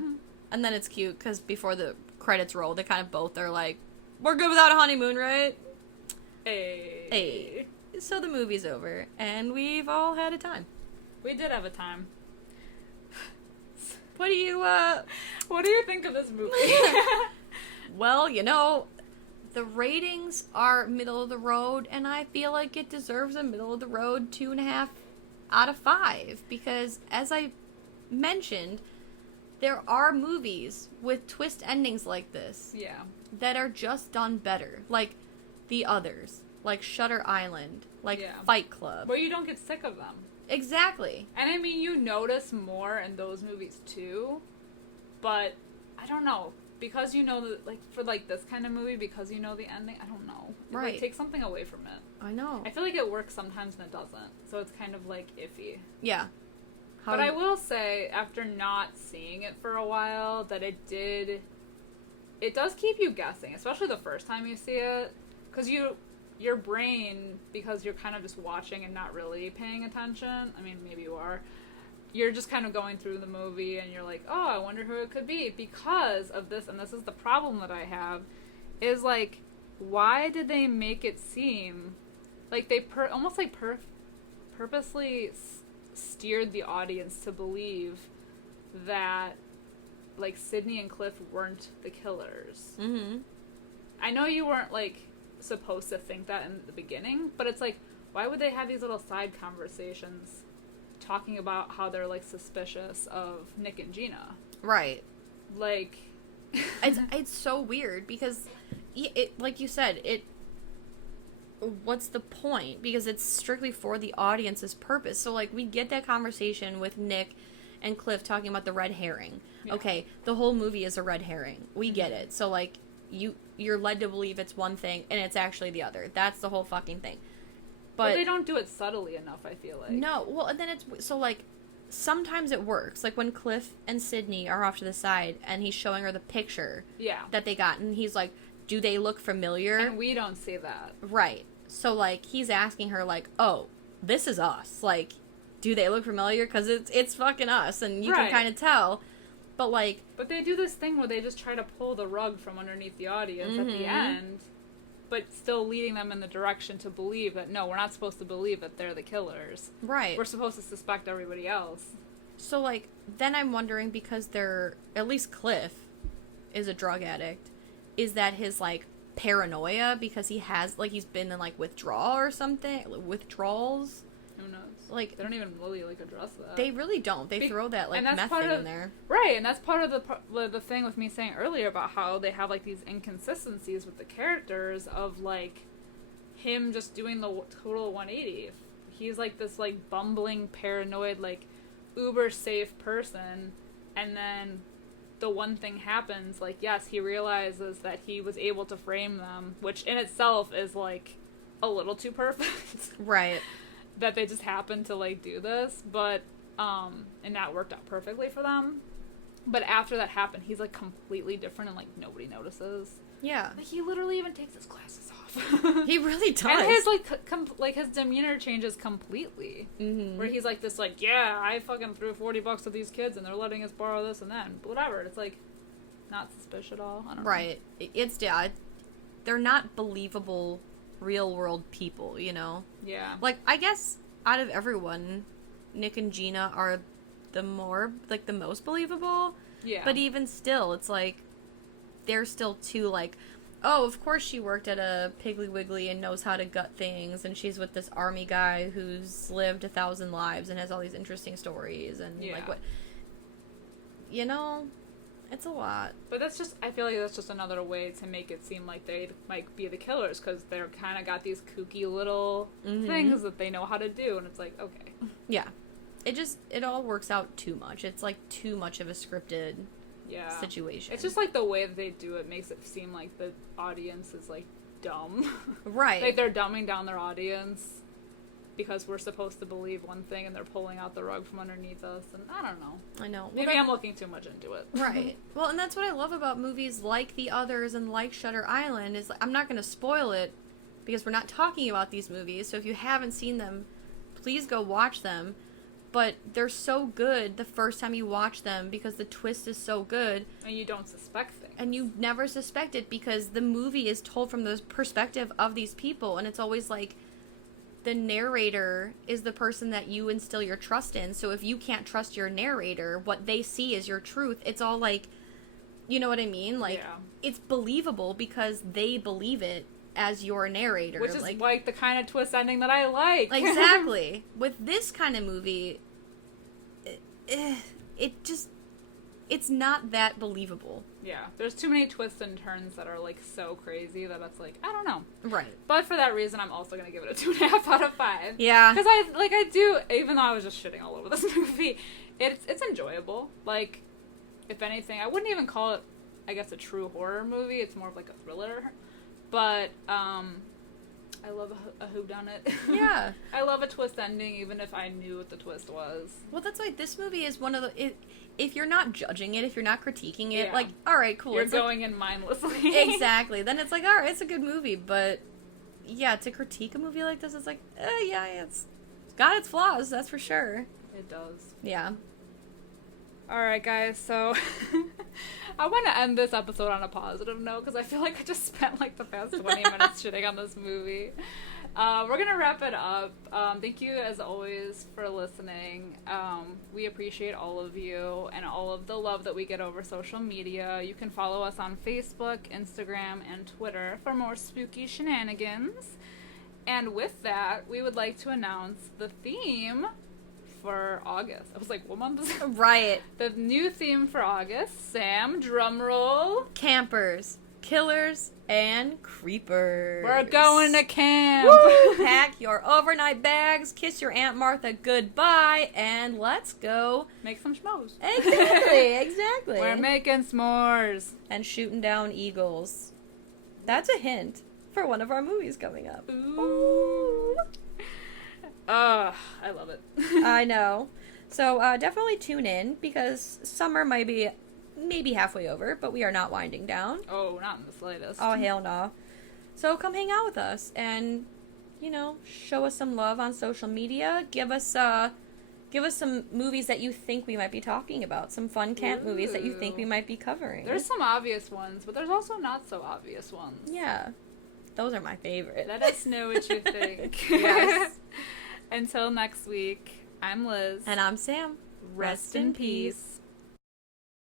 And then it's cute, because before the credits roll, they kind of both are like, we're good without a honeymoon, right? Hey. So the movie's over, and we've all had a time. We did have a time. What do you think of this movie? Well, you know, the ratings are middle of the road, and I feel like it deserves a middle of the road 2.5 out of 5, because as I mentioned, there are movies with twist endings like this. Yeah. That are just done better. Like the others. Like Shutter Island. Like Fight Club. Where you don't get sick of them. Exactly. And I mean, you notice more in those movies too, but I don't know, because you know, like, for, like, this kind of movie, because you know the ending, I don't know. It, right. Like, takes something away from it. I know. I feel like it works sometimes and it doesn't, so it's kind of, like, iffy. Yeah. But I will say, after not seeing it for a while, that it does keep you guessing, especially the first time you see it, because your brain, because you're kind of just watching and not really paying attention, I mean, maybe you are, you're just kind of going through the movie and you're like, oh, I wonder who it could be because of this, and this is the problem that I have, is, like, why did they make it seem like they almost like purposely steered the audience to believe that, like, Sydney and Cliff weren't the killers. Mm-hmm. I know you weren't, like, supposed to think that in the beginning, but it's like, why would they have these little side conversations talking about how they're, like, suspicious of Nick and Gina? Right. Like... it's so weird, because, it like you said, what's the point? Because it's strictly for the audience's purpose. So, like, we get that conversation with Nick and Cliff talking about the red herring. Yeah. Okay, the whole movie is a red herring. We get it. So, like, you're led to believe it's one thing, and it's actually the other. That's the whole fucking thing. But they don't do it subtly enough, I feel like. No, well, and then it's... So, like, sometimes it works. Like, when Cliff and Sydney are off to the side, and he's showing her the picture that they got, and he's like, do they look familiar? And we don't see that. Right. So, like, he's asking her, like, oh, this is us. Like, do they look familiar? Because it's fucking us, and you can kind of tell. But, like... But they do this thing where they just try to pull the rug from underneath the audience at the end, but still leading them in the direction to believe that, no, we're not supposed to believe that they're the killers. Right. We're supposed to suspect everybody else. So, like, then I'm wondering, because they're... At least Cliff is a drug addict. Is that his, like, paranoia? Because he has, like, he's been in, like, withdrawal or something? Withdrawals? Who knows? Like, they don't even really, like, address that. They really don't. They throw that, like, meth thing in there. Right, and that's part of the thing with me saying earlier about how they have, like, these inconsistencies with the characters of, like, him just doing the total 180. He's, like, this, like, bumbling, paranoid, like, uber safe person, and then the one thing happens, like, yes, he realizes that he was able to frame them, which in itself is, like, a little too perfect. Right. That they just happened to, like, do this, but, and that worked out perfectly for them. But after that happened, he's, like, completely different and, like, nobody notices. Yeah. Like, he literally even takes his glasses off. He really does. And his, like, his demeanor changes completely. Mm-hmm. Where he's, like, this, like, yeah, I fucking threw $40 at these kids and they're letting us borrow this and that. And whatever. It's, like, not suspicious at all. I don't know. Right. They're not believable real-world people, you know? Yeah. Like, I guess, out of everyone, Nick and Gina are the most believable. Yeah. But even still, it's, like, they're still too, like, oh, of course she worked at a Piggly Wiggly and knows how to gut things, and she's with this army guy who's lived 1,000 lives and has all these interesting stories, and, like, what... You know... It's a lot. But that's just, I feel like that's just another way to make it seem like they might be the killers, because they're kind of got these kooky little things that they know how to do, and it's like, okay. Yeah. It all works out too much. It's, like, too much of a scripted situation. It's just, like, the way that they do it makes it seem like the audience is, like, dumb. Right. Like, they're dumbing down their audience because we're supposed to believe one thing and they're pulling out the rug from underneath us, and I don't know. I know. Maybe I'm looking too much into it. Right. Well, and that's what I love about movies like The Others and like Shutter Island is, like, I'm not going to spoil it because we're not talking about these movies, so if you haven't seen them, please go watch them. But they're so good the first time you watch them because the twist is so good. And you don't suspect things. And you never suspect it because the movie is told from the perspective of these people, and it's always like, the narrator is the person that you instill your trust in. So if you can't trust your narrator, what they see is your truth. It's all like, you know what I mean? Like, it's believable because they believe it as your narrator. Which is like the kind of twist ending that I like. Exactly. With this kind of movie, it's not that believable. Yeah, there's too many twists and turns that are, like, so crazy that it's like, I don't know. Right. But for that reason, I'm also gonna give it a 2.5 out of 5. Yeah. Because I do, even though I was just shitting all over this movie, it's enjoyable. Like, if anything, I wouldn't even call it, I guess, a true horror movie. It's more of, like, a thriller. But, I love a whodunit. Yeah. I love a twist ending, even if I knew what the twist was. Well, that's why this movie is one of the... If you're not judging it, if you're not critiquing it, like, alright, cool. You're going in mindlessly. Exactly. Then it's like, alright, it's a good movie. But, yeah, to critique a movie like this, it's like, yeah, it's got its flaws, that's for sure. It does. Yeah. Alright, guys, so... I want to end this episode on a positive note, because I feel like I just spent, like, the past 20 minutes shitting on this movie. We're gonna wrap it up. Thank you, as always, for listening. We appreciate all of you and all of the love that we get over social media. You can follow us on Facebook, Instagram, and Twitter for more spooky shenanigans. And with that, we would like to announce the theme for August. I was like, what month is it? Right. The new theme for August. Sam, drumroll. Campers, killers, and creepers. We're going to camp. Woo! Pack your overnight bags, kiss your Aunt Martha goodbye, and let's go make some schmoes. Exactly. We're making s'mores. And shooting down eagles. That's a hint for one of our movies coming up. Ooh. I love it. I know. So definitely tune in because summer might be maybe halfway over, but we are not winding down. Oh, not in the slightest. Oh, hell no. So come hang out with us and, you know, show us some love on social media. Give us Give us some movies that you think we might be talking about. Some fun camp movies that you think we might be covering. There's some obvious ones, but there's also not so obvious ones. Yeah. Those are my favorite. Let us know what you think. Yes. Until next week, I'm Liz. And I'm Sam. Rest in peace.